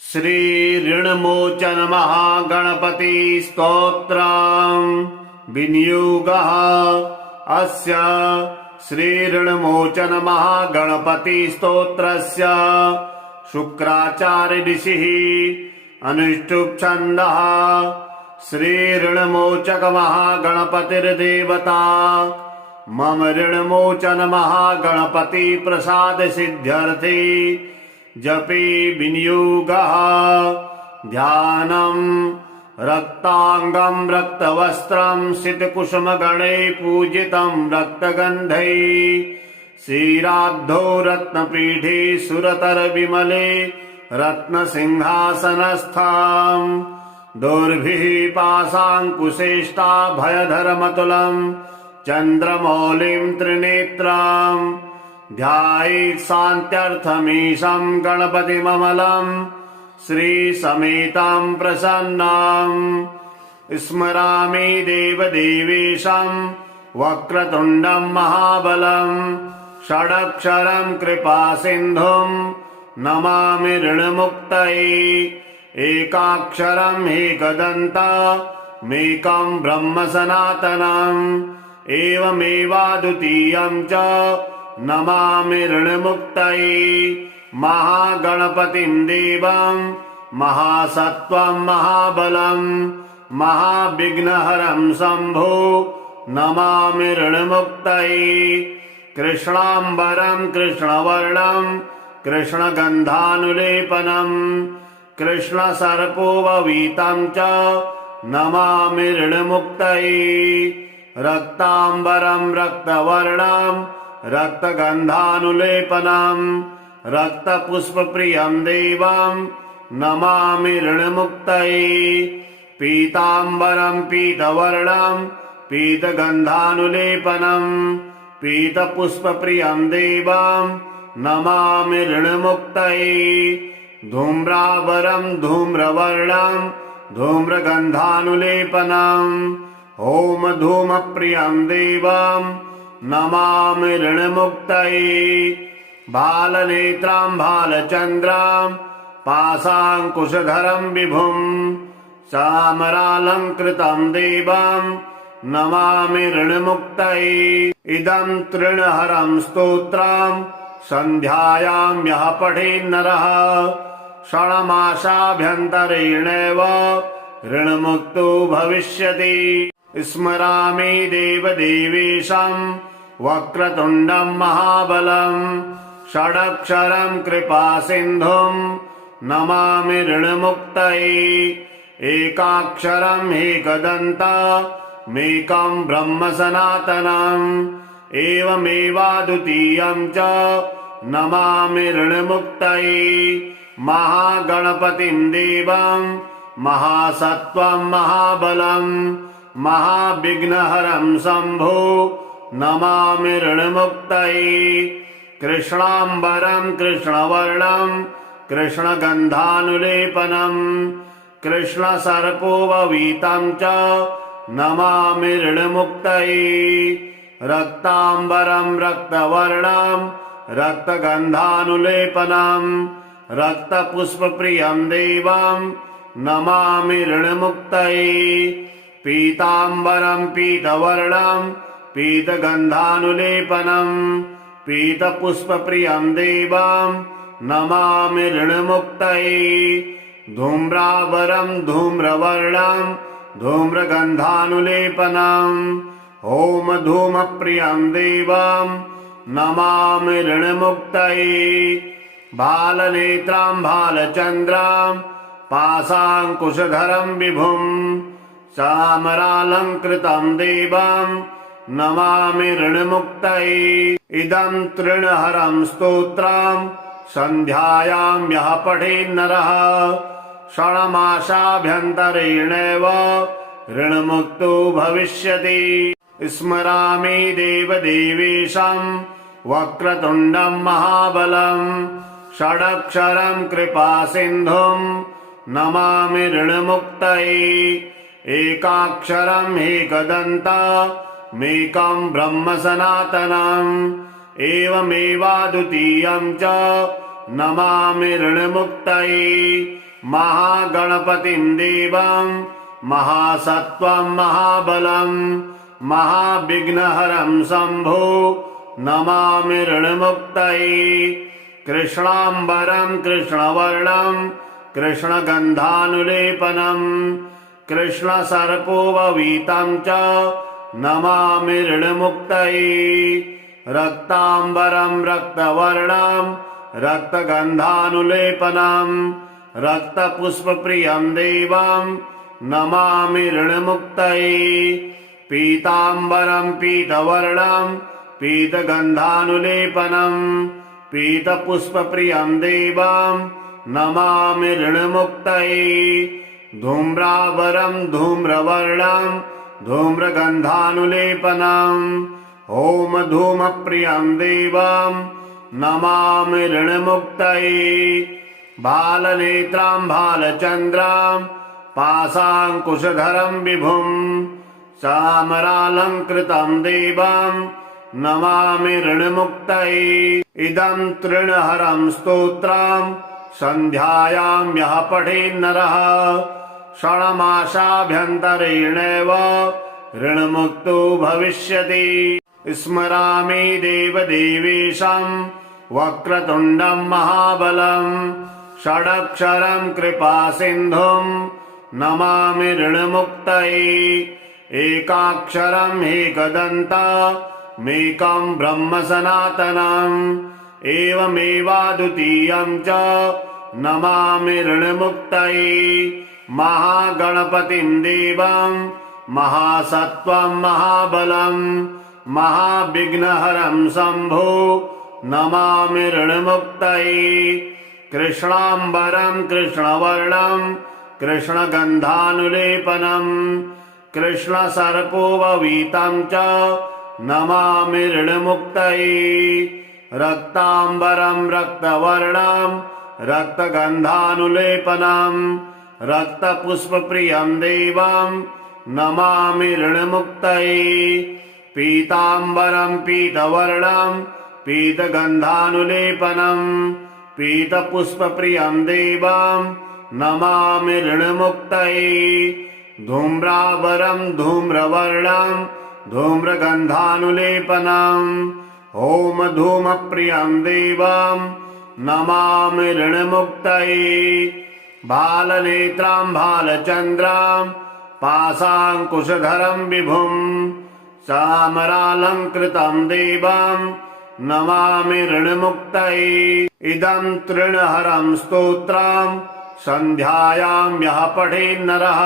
श्री ऋणमोचन महागणपति स्तोत्रम् विनियोगः। अस्य श्री ऋणमोचन महागणपति स्तोत्रस्य शुक्राचार्य ऋषिः अनुष्टुप् छन्दः। श्री ऋणमोचक महागणपतिर्देवता मम ऋणमोचन महागणपति प्रसाद सिद्ध्यर्थे जपे विनियोगः। ध्यानम् रक्तांगं रक्तवस्त्रं सितकुसुमगणै पूजितं रक्तगन्धै श्रीराब्धौ रत्नपीठे सुरतर विमले रत्नसिंहासनस्थम् दोर्भिः पाशाङ्कुशेष्टाभयधरमतुलं चन्द्रमौलिं त्रिनेत्रम् ध्यायेत् शान्त्यर्थमीशं गणपतिममलं श्रीसमेतं प्रसन्नम्। स्मरामि देवदेवेशं वक्रतुण्डं महाबलं षडक्षरं कृपासिन्धुं नमामि ऋणमुक्तये। एकाक्षरं एकदन्तमेकं ब्रह्म सनातनम् एवमेवाद्वितीयं च नमामि ऋणमुक्तये। महागणपतिं देवं महासत्त्वं महाबलं महाविघ्नहरं शम्भो नमामि ऋणमुक्तये। कृष्णाम्बरं कृष्णवर्णं कृष्णगन्धानुलेपनं कृष्णसर्पोपवीतं च नमामि ऋणमुक्तये। रक्ताम्बरं रक्तवर्णं रक्तगन्धानुलेपनं रक्तपुष्पप्रियं देवं नमामि ऋणमुक्तये। पीताम्बरं पीतवर्णं पीतगन्धानुलेपनं पीतपुष्पप्रियं देवं नमामि ऋणमुक्तये। धूम्रावरं धूम्रवर्णं धूम्रगन्धानुलेपनं होमधूमप्रियं देवं नमामि ऋणमुक्तये। बालनेत्रां बालचन्द्रां पाशाङ्कुशधरं विभुं चामरालङ्कृतं देवं नमामि ऋणमुक्तये। इदं तृणहरं स्तोत्रं सन्ध्यायां यः पठेन्नरः षण्मासाभ्यन्तरेणैव ऋणमुक्तो भविष्यति। स्मरामि देवदेवेशं वक्रतुण्डं महाबलं षडक्षरं कृपासिन्धुं नमामि ऋणमुक्तये। एकाक्षरं एकदन्तमेकं ब्रह्म सनातनम् एवमेवाद्वितीयं च नमामि ऋणमुक्तये। महागणपतिं देवं महासत्त्वं महाबलं महाविघ्नहरं शम्भो नमामि ऋणमुक्तये। कृष्णाम्बरं कृष्णवर्णं कृष्णगन्धानुलेपनं कृष्णसर्पोपवीतं च नमामि ऋणमुक्तये। रक्ताम्बरं रक्तवर्णं रक्तगन्धानुलेपनं रक्तपुष्पप्रियं देवं नमामि ऋणमुक्तये। पीताम्बरं पीतवर्णं पीतगन्धानुलेपनं पीतपुष्पप्रियं देवं नमामि ऋणमुक्तये। धूम्रावरं धूम्रवर्णं धूम्रगन्धानुलेपनं होमधूमप्रियं देवं नमामि ऋणमुक्तये। बालनेत्रां बालचन्द्रां पाशाङ्कुशधरं विभुं चामरालङ्कृतं देवं नमामि ऋणमुक्तये। इदं तृणहरं स्तोत्रं सन्ध्यायां यः पठेन्नरः षण्मासाभ्यन्तरेणैव ऋणमुक्तो भविष्यति। स्मरामि देवदेवेशं वक्रतुण्डं महाबलं षडक्षरं कृपासिन्धुं नमामि ऋणमुक्तये। एकाक्षरं एकदन्तमेकं ब्रह्म सनातनम् एवमेवाद्वितीयं च नमामि ऋणमुक्तये महागणपतिं देवं महासत्त्वं महाबलं महाविघ्नहरं शम्भो नमामि ऋणमुक्तये कृष्णाम्बरं कृष्णवर्णं कृष्णगन्धानुलेपनं कृष्णसर्पोपवीतं च नमामि ऋणमुक्तये रक्ताम्बरं रक्तवर्णं रक्तगन्धानुलेपनं रक्तपुष्पप्रियं देवं नमामि ऋणमुक्तये पीताम्बरं पीतवर्णं पीतगन्धानुलेपनं पीतपुष्पप्रियं देवं नमामि ऋणमुक्तये धूम्रावरं धूम्रवर्णं धूम्रगन्धानुलेपनं ॐ धूमप्रियं देवं नमामि ऋणमुक्तये बालनेत्रां बालचन्द्रां पाशाङ्कुशधरं विभुं चामरालङ्कृतं देवं नमामि ऋणमुक्तये इदं तृणहरं स्तोत्रं सन्ध्यायां यः पठेन्नरः षण्मासाभ्यन्तरेणैव ऋणमुक्तो भविष्यति स्मरामि देवदेवेशं वक्रतुण्डं महाबलं षडक्षरं कृपासिन्धुं नमामि ऋणमुक्तये एकाक्षरम् एकदन्तमेकं ब्रह्म सनातनम् एवमेवाद्वितीयं च नमामि ऋणमुक्तये महागणपतिं देवं महासत्त्वं महाबलं महाविघ्नहरं शम्भो नमामि ऋणमुक्तये कृष्णाम्बरं कृष्णवर्णं कृष्णगन्धानुलेपनं कृष्णसर्पोपवीतं च नमामि ऋणमुक्तये रक्ताम्बरं रक्तवर्णं रक्तगन्धानुलेपनं रक्तपुष्पप्रियं देवं नमामि ऋणमुक्तये पीताम्बरं पीतवर्णं पीतगन्धानुलेपनं पीतपुष्पप्रियं देवं नमामि ऋणमुक्तये धूम्रावरं धूम्रवर्णं धूम्रगन्धानुलेपनं ॐ धूमप्रियं देवं नमामि ऋणमुक्तये बालनेत्रां बालचन्द्रां पाशाङ्कुशधरं विभुं चामरालङ्कृतं देवं नमामि ऋणमुक्तये इदं तृणहरं स्तोत्रं सन्ध्यायां यः पठेन्नरः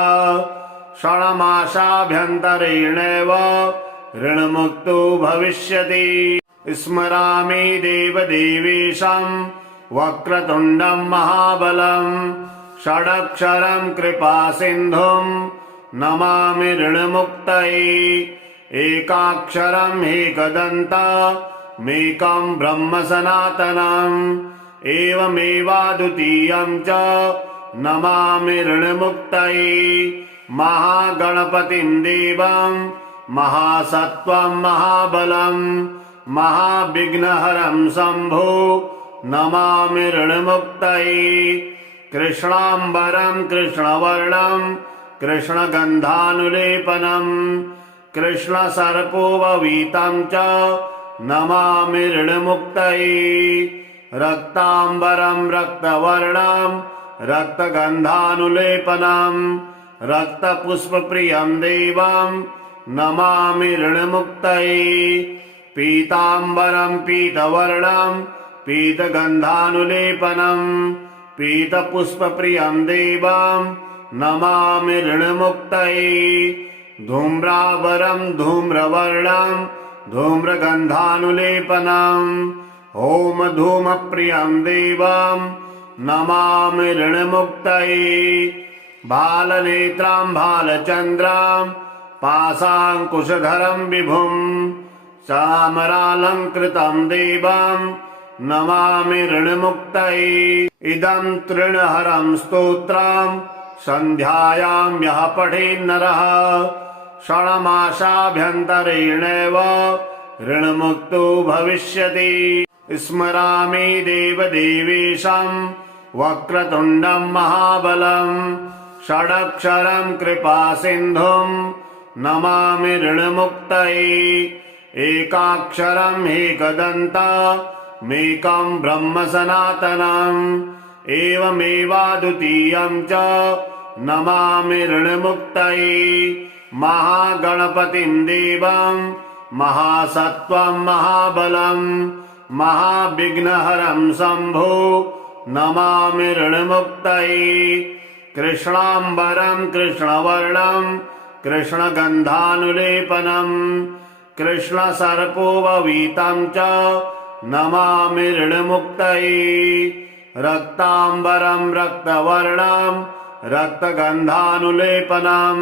षण्मासाभ्यन्तरेणैव ऋणमुक्तो भविष्यति स्मरामि देवदेवेशं वक्रतुण्डं महाबलं षडक्षरं कृपासिन्धुं नमामि ऋणमुक्तये एकाक्षरम् एकदन्तमेकं ब्रह्म सनातनम् एवमेवाद्वितीयं च नमामि ऋणमुक्तये महागणपतिं देवं महासत्त्वं महाबलं महाविघ्नहरं शम्भो नमामि ऋणमुक्तये कृष्णाम्बरं कृष्णवर्णं कृष्णगन्धानुलेपनं कृष्णसर्पोपवीतं च नमामि ऋणमुक्तये रक्ताम्बरं रक्तवर्णं रक्तगन्धानुलेपनं रक्तपुष्पप्रियं देवं नमामि ऋणमुक्तये पीताम्बरं पीतवर्णं पीतगन्धानुलेपनं पीतपुष्पप्रियं देवं नमामि ऋणमुक्तये धूम्रावरं धूम्रवर्णं धूम्रगन्धानुलेपनं ॐ धूमप्रियं देवं नमामि ऋणमुक्तये बालनेत्रां बालचन्द्रां पाशाङ्कुशधरं विभुं चामरालङ्कृतं देवं नमामि ऋणमुक्तये इदं तृणहरं स्तोत्रं सन्ध्यायां यः पठेन्नरः षण्मासाभ्यन्तरेणैव ऋणमुक्तो भविष्यति स्मरामि देवदेवेशं वक्रतुण्डं महाबलं षडक्षरं कृपासिन्धुं नमामि ऋणमुक्तये एकाक्षरं एकदन्तमेकं ब्रह्म सनातनम् एवमेवाद्वितीयं च नमामि ऋणमुक्तये महागणपतिं देवं महासत्त्वं महाबलं महाविघ्नहरं शम्भो नमामि ऋणमुक्तये कृष्णाम्बरं कृष्णवर्णं कृष्णगन्धानुलेपनं कृष्णसर्पोपवीतं च नमामि ऋणमुक्तये रक्ताम्बरं रक्तवर्णं रक्तगन्धानुलेपनं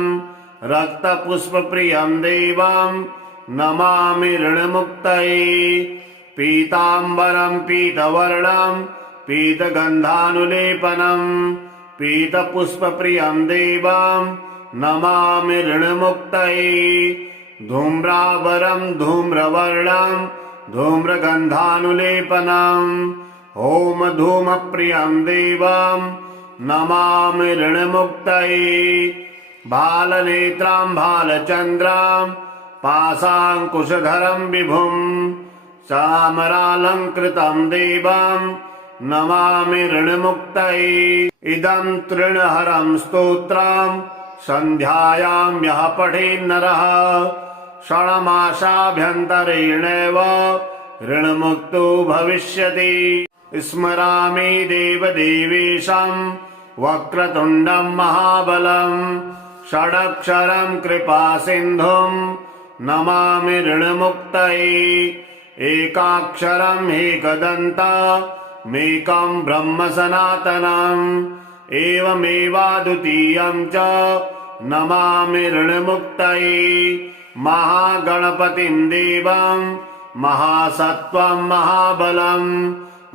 रक्तपुष्पप्रियं देवं नमामि ऋणमुक्तये पीताम्बरं पीतवर्णं पीतगन्धानुलेपनं पीतपुष्पप्रियं देवं नमामि ऋणमुक्तये धूम्रावरं धूम्रवर्णं धूम्रगन्धानुलेपनम् ॐ धूमप्रियं देवं नमामि ऋणमुक्तये बालनेत्रां बालचन्द्रां पाशाङ्कुशधरं विभुं चामरालङ्कृतं देवं नमामि ऋणमुक्तये इदं तृणहरं स्तोत्रं सन्ध्यायां यः पठेन्नरः षण्मासाभ्यन्तरेणैव ऋणमुक्तो भविष्यति स्मरामि देवदेवेशं वक्रतुण्डं महाबलं षडक्षरं कृपासिन्धुं नमामि ऋणमुक्तये एकाक्षरं एकदन्तमेकं ब्रह्म सनातनम् एवमेवाद्वितीयं च नमामि ऋणमुक्तये महागणपतिं देवं महासत्त्वं महाबलं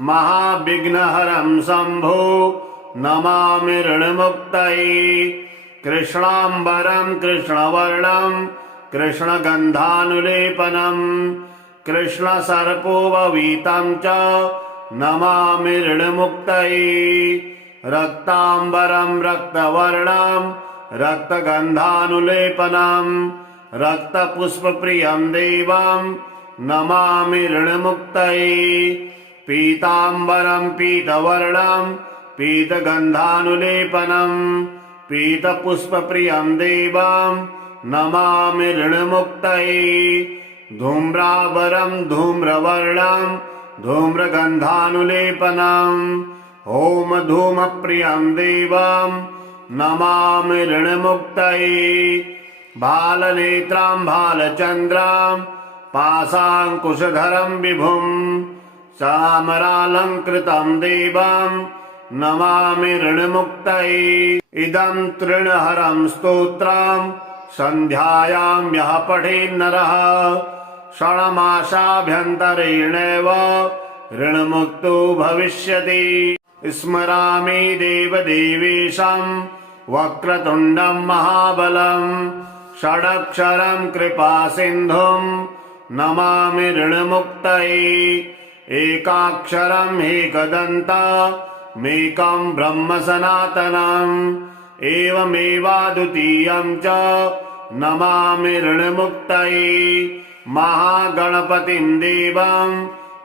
महाविघ्नहरं शम्भो नमामि ऋणमुक्तये कृष्णाम्बरं कृष्णवर्णं कृष्णगन्धानुलेपनं कृष्णसर्पोपवीतं च नमामि ऋणमुक्तये रक्ताम्बरं रक्तवर्णं रक्तगन्धानुलेपनं रक्तपुष्पप्रियं देवं नमामि ऋणमुक्तये पीताम्बरं पीतवर्णं पीतगन्धानुलेपनं पीतपुष्पप्रियं देवं नमामि ऋणमुक्तये धूम्रावरं धूम्रवर्णं धूम्रगन्धानुलेपनम् ॐ धूमप्रियं देवं नमामि ऋणमुक्तये बालनेत्रां बालचन्द्रां पाशाङ्कुशधरं विभुं चामरालङ्कृतं देवं नमामि ऋणमुक्तये इदं तृणहरं स्तोत्रं सन्ध्यायां यः पठेन्नरः षण्मासाभ्यन्तरेणैव ऋणमुक्तो भविष्यति स्मरामि देवदेवेशं वक्रतुण्डं महाबलं षडक्षरं कृपासिन्धुं नमामि ऋणमुक्तये एकाक्षरं एकदन्तमेकं ब्रह्म सनातनम् एवमेवाद्वितीयं च नमामि ऋणमुक्तये महागणपतिं देवं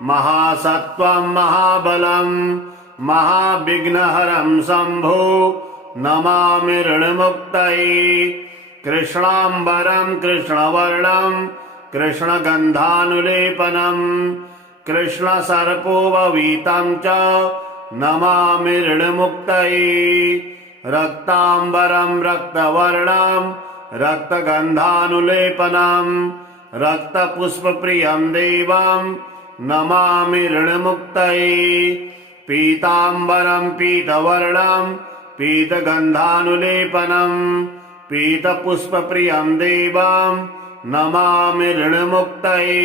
महासत्त्वं महाबलं महाविघ्नहरं शम्भो नमामि ऋणमुक्तये कृष्णाम्बरं कृष्णवर्णं कृष्णगन्धानुलेपनं कृष्णसर्पोपवीतं च नमामि ऋणमुक्तये रक्ताम्बरं रक्तवर्णं रक्तगन्धानुलेपनं रक्तपुष्पप्रियं देवं नमामि ऋणमुक्तये पीताम्बरं पीतवर्णं पीतगन्धानुलेपनं पीतपुष्पप्रियं देवं नमामि ऋणमुक्तये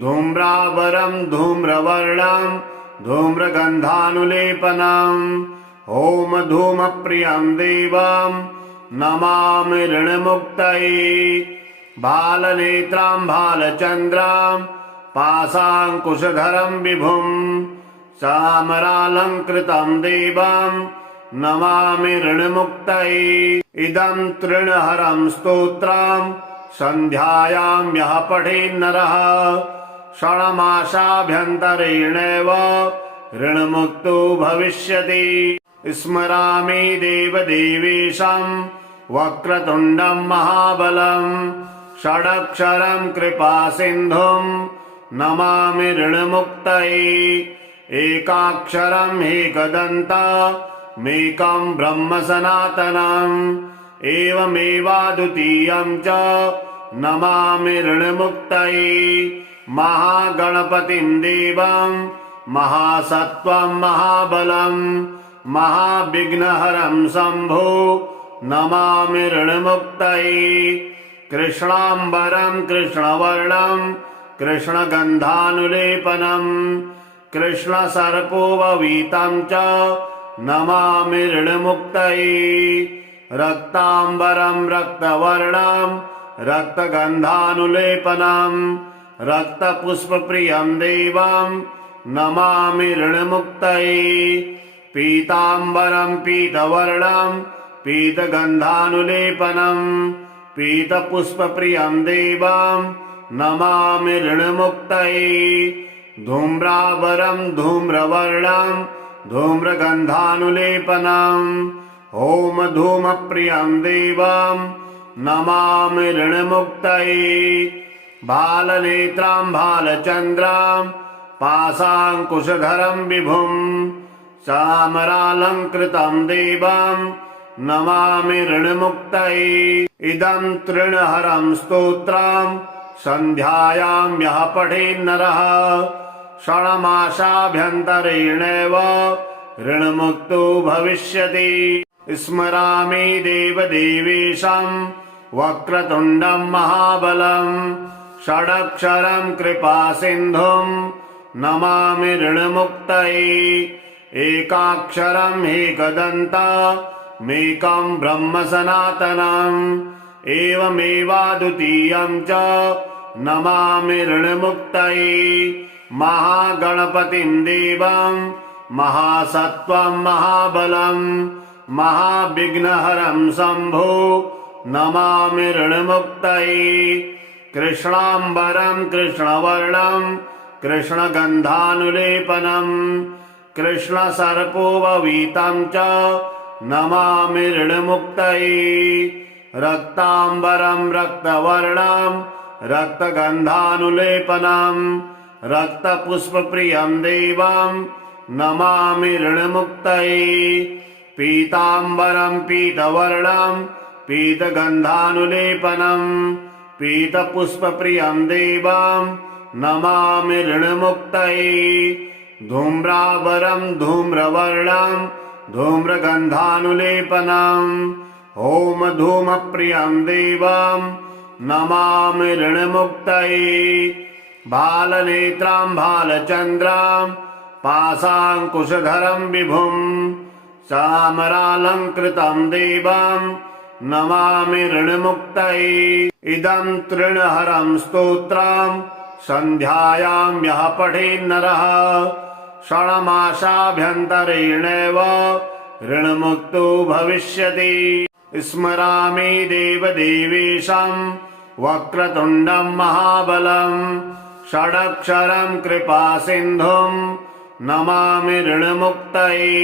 धूम्रावरं धूम्रवर्णं धूम्रगन्धानुलेपनम् ॐ धूमप्रियं देवं नमामि ऋणमुक्तये बालनेत्रां बालचन्द्रां पाशाङ्कुशधरं विभुं चामरालङ्कृतं देवां नमामि ऋणमुक्तये। इदं तृणहरं स्तोत्रं सन्ध्यायां यः पठेन्नरः षण्मासाभ्यन्तरेणैव ऋणमुक्तो भविष्यति। स्मरामि देवदेवेशं वक्रतुण्डं महाबलं षडक्षरं कृपासिन्धुं नमामि ऋणमुक्तये। एकाक्षरं एकदन्तमेकं ब्रह्म सनातनम् एवमेवाद्वितीयं च नमामि ऋणमुक्तये। महागणपतिं देवं महासत्त्वं महाबलं महाविघ्नहरं शम्भो नमामि ऋणमुक्तये। कृष्णाम्बरं कृष्णवर्णं कृष्णगन्धानुलेपनं कृष्णसर्पोपवीतं च नमामि ऋणमुक्तये। रक्ताम्बरं रक्तवर्णं रक्तगन्धानुलेपनं रक्तपुष्पप्रियं देवं नमामि ऋणमुक्तये। पीताम्बरं पीतवर्णं पीतगन्धानुलेपनं पीतपुष्पप्रियं देवं नमामि ऋणमुक्तये। धूम्रावरं धूम्रवर्णं धूम्रगन्धानुलेपनं होमधूमप्रियं देवं नमामि ऋणमुक्तये। भालनेत्रां भालचन्द्रां पाशाङ्कुशधरं विभुं चामरालङ्कृतं देवं नमामि ऋणमुक्तये। इदं तृणहरं स्तोत्रं सन्ध्यायां यः पठेन्नरः षण्मासाभ्यन्तरेणैव ऋणमुक्तो भविष्यति। स्मरामि देवदेवेशं वक्रतुण्डं महाबलं षडक्षरं कृपासिन्धुं नमामि ऋणमुक्तये। एकाक्षरं एकदन्तमेकं ब्रह्म सनातनम् एवमेवाद्वितीयं च नमामि ऋणमुक्तये। महागणपतिं देवं महासत्त्वं महाबलं महाविघ्नहरं शम्भो नमामि ऋणमुक्तये। कृष्णाम्बरं कृष्णवर्णं कृष्णगन्धानुलेपनं कृष्णसर्पोपवीतं च नमामि ऋणमुक्तये। रक्ताम्बरं रक्तवर्णं रक्तगन्धानुलेपनं रक्तपुष्पप्रियं देवं नमामि ऋणमुक्तये। पीताम्बरं पीतवर्णं पीतगन्धानुलेपनं पीतपुष्पप्रियं देवं नमामि ऋणमुक्तये। धूम्रावरं धूम्रवर्णं धूम्रगन्धानुलेपनं होमधूमप्रियं देवं नमामि ऋणमुक्तये। भालनेत्रां भालचन्द्रां पाशाङ्कुशधरं विभुं चामरालङ्कृतं देवं नमामि ऋणमुक्तये। इदं तृणहरं स्तोत्रं सन्ध्यायां यः पठेन्नरः षण्मासाभ्यन्तरेणैव ऋणमुक्तो भविष्यति। स्मरामि देवदेवेशं वक्रतुण्डं महाबलं षडक्षरं कृपासिन्धुं नमामि ऋणमुक्तये।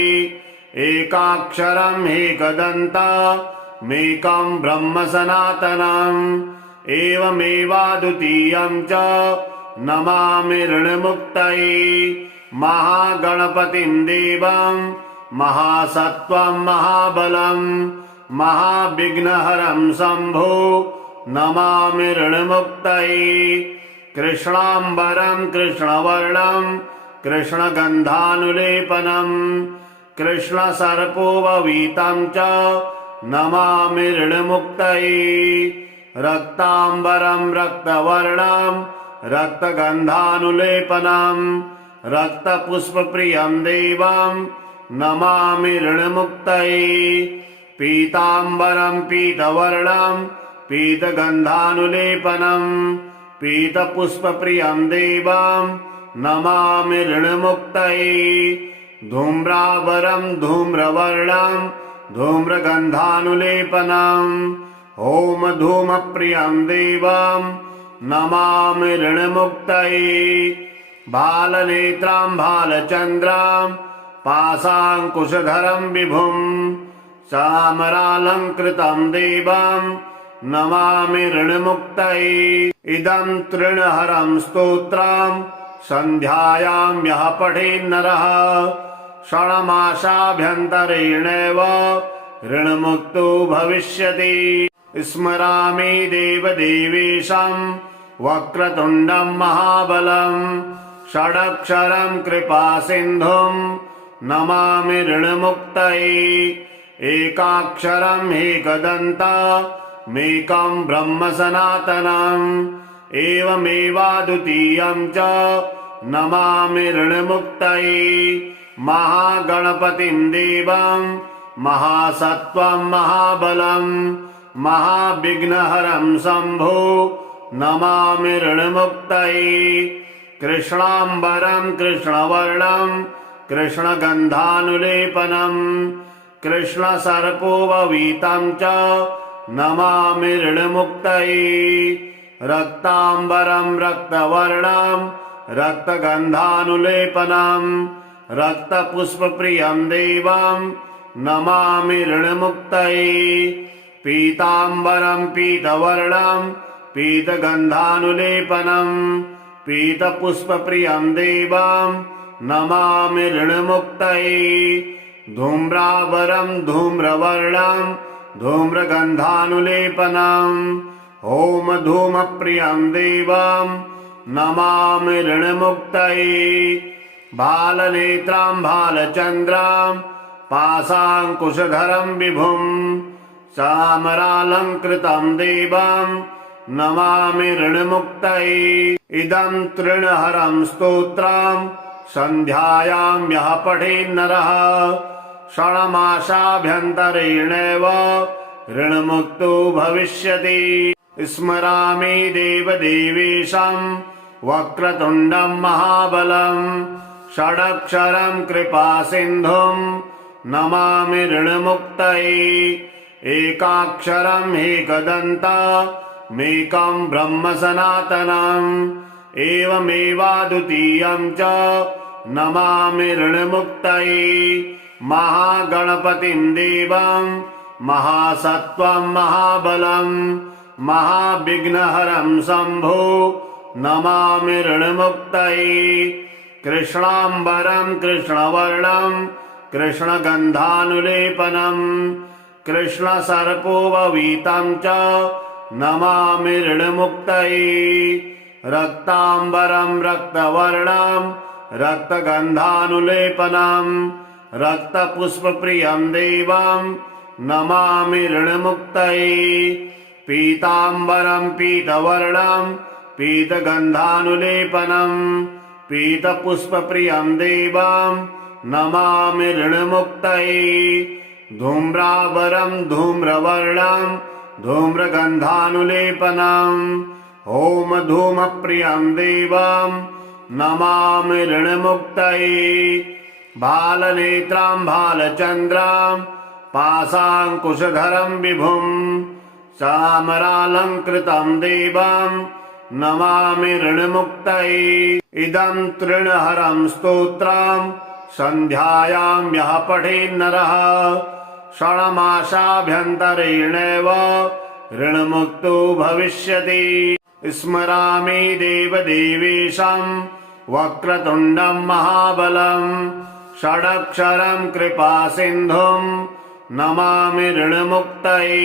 एकाक्षरं एकदन्तमेकं ब्रह्म सनातनम् एवमेवाद्वितीयं च नमामि ऋणमुक्तये। महागणपतिं देवं महासत्त्वं महाबलं महाविघ्नहरं शम्भो नमामि ऋणमुक्तये। कृष्णाम्बरं कृष्णवर्णं कृष्णगन्धानुलेपनं कृष्णसर्पोपवीतं च नमामि ऋणमुक्तये। रक्ताम्बरं रक्तवर्णं रक्तगन्धानुलेपनं रक्तपुष्पप्रियं देवं नमामि ऋणमुक्तये। पीताम्बरं पीतवर्णं पीतगन्धानुलेपनं पीतपुष्पप्रियं देवं नमामि ऋणमुक्तये धूम्रावरं धूम्रवर्णं धूम्रगन्धानुलेपनम् होमधूमप्रियं देवं नमामि ऋणमुक्तये बालनेत्रां बालचन्द्रां पाशाङ्कुशधरं विभुं चामरालङ्कृतं देवं नमामि ऋणमुक्तये इदं तृणहरं स्तोत्रं सन्ध्यायां यः पठेन्नरः षण्मासाभ्यन्तरेणैव ऋणमुक्तो भविष्यति स्मरामि देवदेवेशं वक्रतुण्डं महाबलं षडक्षरं कृपासिन्धुं नमामि ऋणमुक्तये एकाक्षरं एकदन्तमेकं ब्रह्म सनातनम् एवमेवाद्वितीयं च नमामि ऋणमुक्तये महागणपतिं देवं महासत्त्वं महाबलं महाविघ्नहरं शम्भो नमामि ऋणमुक्तये कृष्णाम्बरं कृष्णवर्णं कृष्णगन्धानुलेपनं कृष्णसर्पोपवीतं च नमामि ऋणमुक्तये रक्ताम्बरं रक्तवर्णं रक्तगन्धानुलेपनं रक्तपुष्पप्रियं देवं नमामि ऋणमुक्तये पीताम्बरं पीतवर्णं पीतगन्धानुलेपनं पीतपुष्पप्रियं देवं नमामि ऋणमुक्तये धूम्रावरं धूम्रवर्णं धूम्रगन्धानुलेपनं होमधूमप्रियं देवं नमामि ऋणमुक्तये बालनेत्रां बालचन्द्रां पाशाङ्कुशधरं विभुं चामरालङ्कृतं देवं नमामि ऋणमुक्तये इदं तृणहरं स्तोत्रं सन्ध्यायां यः पठेन्नरः षण्मासाभ्यन्तरेणैव ऋणमुक्तो भविष्यति स्मरामि देवदेवेशं वक्रतुण्डं महाबलं षडक्षरं कृपासिन्धुं नमामि ऋणमुक्तये एकाक्षरं एकदन्तमेकं ब्रह्म सनातनम् एवमेवाद्वितीयं च नमामि ऋणमुक्तये महागणपतिं देवं महासत्त्वं महाबलं महाविघ्नहरं शम्भो नमामि ऋणमुक्तये कृष्णाम्बरं कृष्णवर्णं कृष्णगन्धानुलेपनं कृष्णसर्पोपवीतं च नमामि ऋणमुक्तये रक्ताम्बरं रक्तवर्णं रक्तगन्धानुलेपनं रक्तपुष्पप्रियं देवं नमामि ऋणमुक्तये पीताम्बरं पीतवर्णं पीतगन्धानुलेपनं पीतपुष्पप्रियं देवं नमामि ऋणमुक्तये धूम्रावरं धूम्रवर्णं धूम्रगन्धानुलेपनं होमधूमप्रियं देवं नमामि ऋणमुक्तये बालनेत्रां बालचन्द्रां पाशाङ्कुशधरं विभुं चामरालङ्कृतं देवं नमामि ऋणमुक्तये इदं तृणहरं स्तोत्रं सन्ध्यायां यः पठेन्नरः षण्मासाभ्यन्तरेणैव ऋणमुक्तो भविष्यति स्मरामि देवदेवेशं वक्रतुण्डं महाबलं षडक्षरं कृपासिन्धुं नमामि ऋणमुक्तये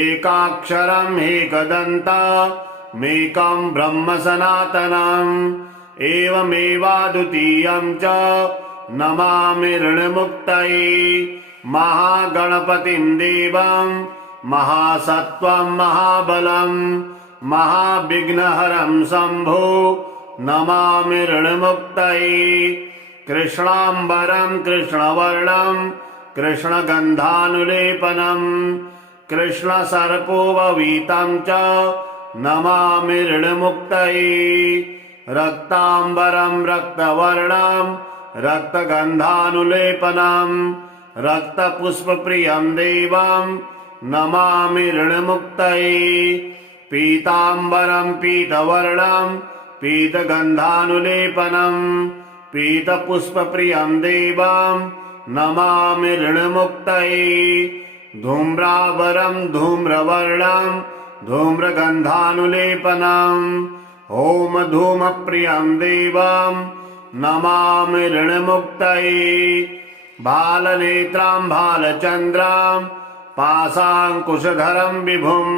एकाक्षरं एकदन्तमेकं ब्रह्म सनातनम् एवमेवाद्वितीयं च नमामि ऋणमुक्तये महागणपतिं देवं महासत्त्वं महाबलं महाविघ्नहरं शम्भो नमामि ऋणमुक्तये कृष्णाम्बरं कृष्णवर्णं कृष्णगन्धानुलेपनं कृष्णसर्पोपवीतं च नमामि ऋणमुक्तये रक्ताम्बरं रक्तवर्णं रक्तगन्धानुलेपनं रक्तपुष्पप्रियं देवं नमामि ऋणमुक्तये पीताम्बरं पीतवर्णं पीतगन्धानुलेपनं पीतपुष्पप्रियं देवं नमामि ऋणमुक्तये धूम्रावरं धूम्रवर्णं धूम्रगन्धानुलेपनं होमधूमप्रियं देवं नमामि ऋणमुक्तये बालनेत्रां बालचन्द्रां पाशाङ्कुशधरं विभुं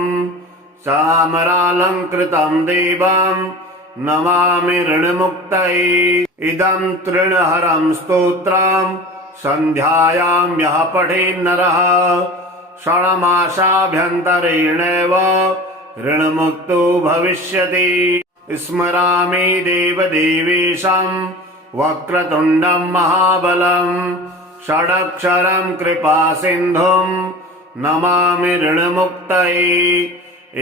चामरालङ्कृतं देवं नमामि ऋणमुक्तये इदं तृणहरं स्तोत्रं सन्ध्यायां यः पठेन्नरः षण्मासाभ्यन्तरेणैव ऋणमुक्तो भविष्यति स्मरामि देवदेवेशं वक्रतुण्डं महाबलं षडक्षरं कृपासिन्धुं नमामि ऋणमुक्तये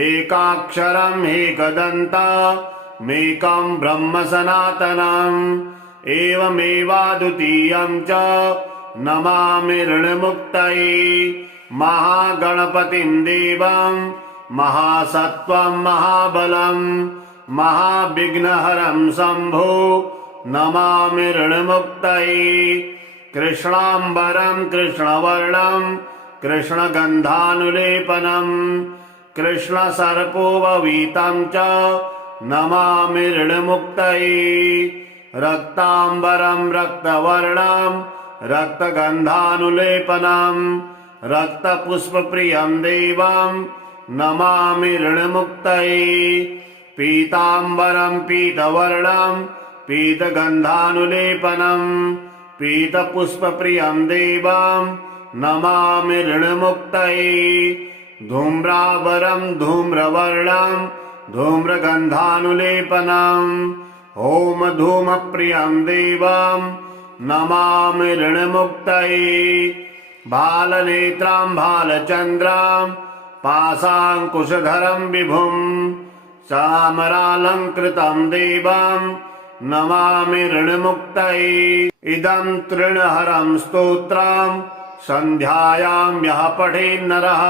एकाक्षरं एकदन्तमेकं ब्रह्म सनातनम् एवमेवाद्वितीयं च नमामि ऋणमुक्तये महागणपतिं देवं महासत्त्वं महाबलं महाविघ्नहरं शम्भो नमामि ऋणमुक्तये कृष्णाम्बरं कृष्णवर्णं कृष्णगन्धानुलेपनं कृष्णसर्पोपवीतं च नमामि ऋणमुक्तये रक्ताम्बरं रक्तवर्णं रक्तगन्धानुलेपनं रक्तपुष्पप्रियं देवं नमामि ऋणमुक्तये पीताम्बरं पीतवर्णं पीतगन्धानुलेपनं पीतपुष्पप्रियं देवं नमामि ऋणमुक्तये धूम्रावरं धूम्रवर्णं धूम्रगन्धानुलेपनं होमधूमप्रियं देवं नमामि ऋणमुक्तये बालनेत्रां बालचन्द्रां पाशाङ्कुशधरं विभुं चामरालङ्कृतं देवं नमामि ऋणमुक्तये इदं तृणहरं स्तोत्रं सन्ध्यायां यः पठेन्नरः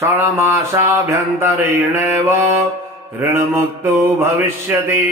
षण्मासाभ्यन्तरेणैव ऋणमुक्तो भविष्यति।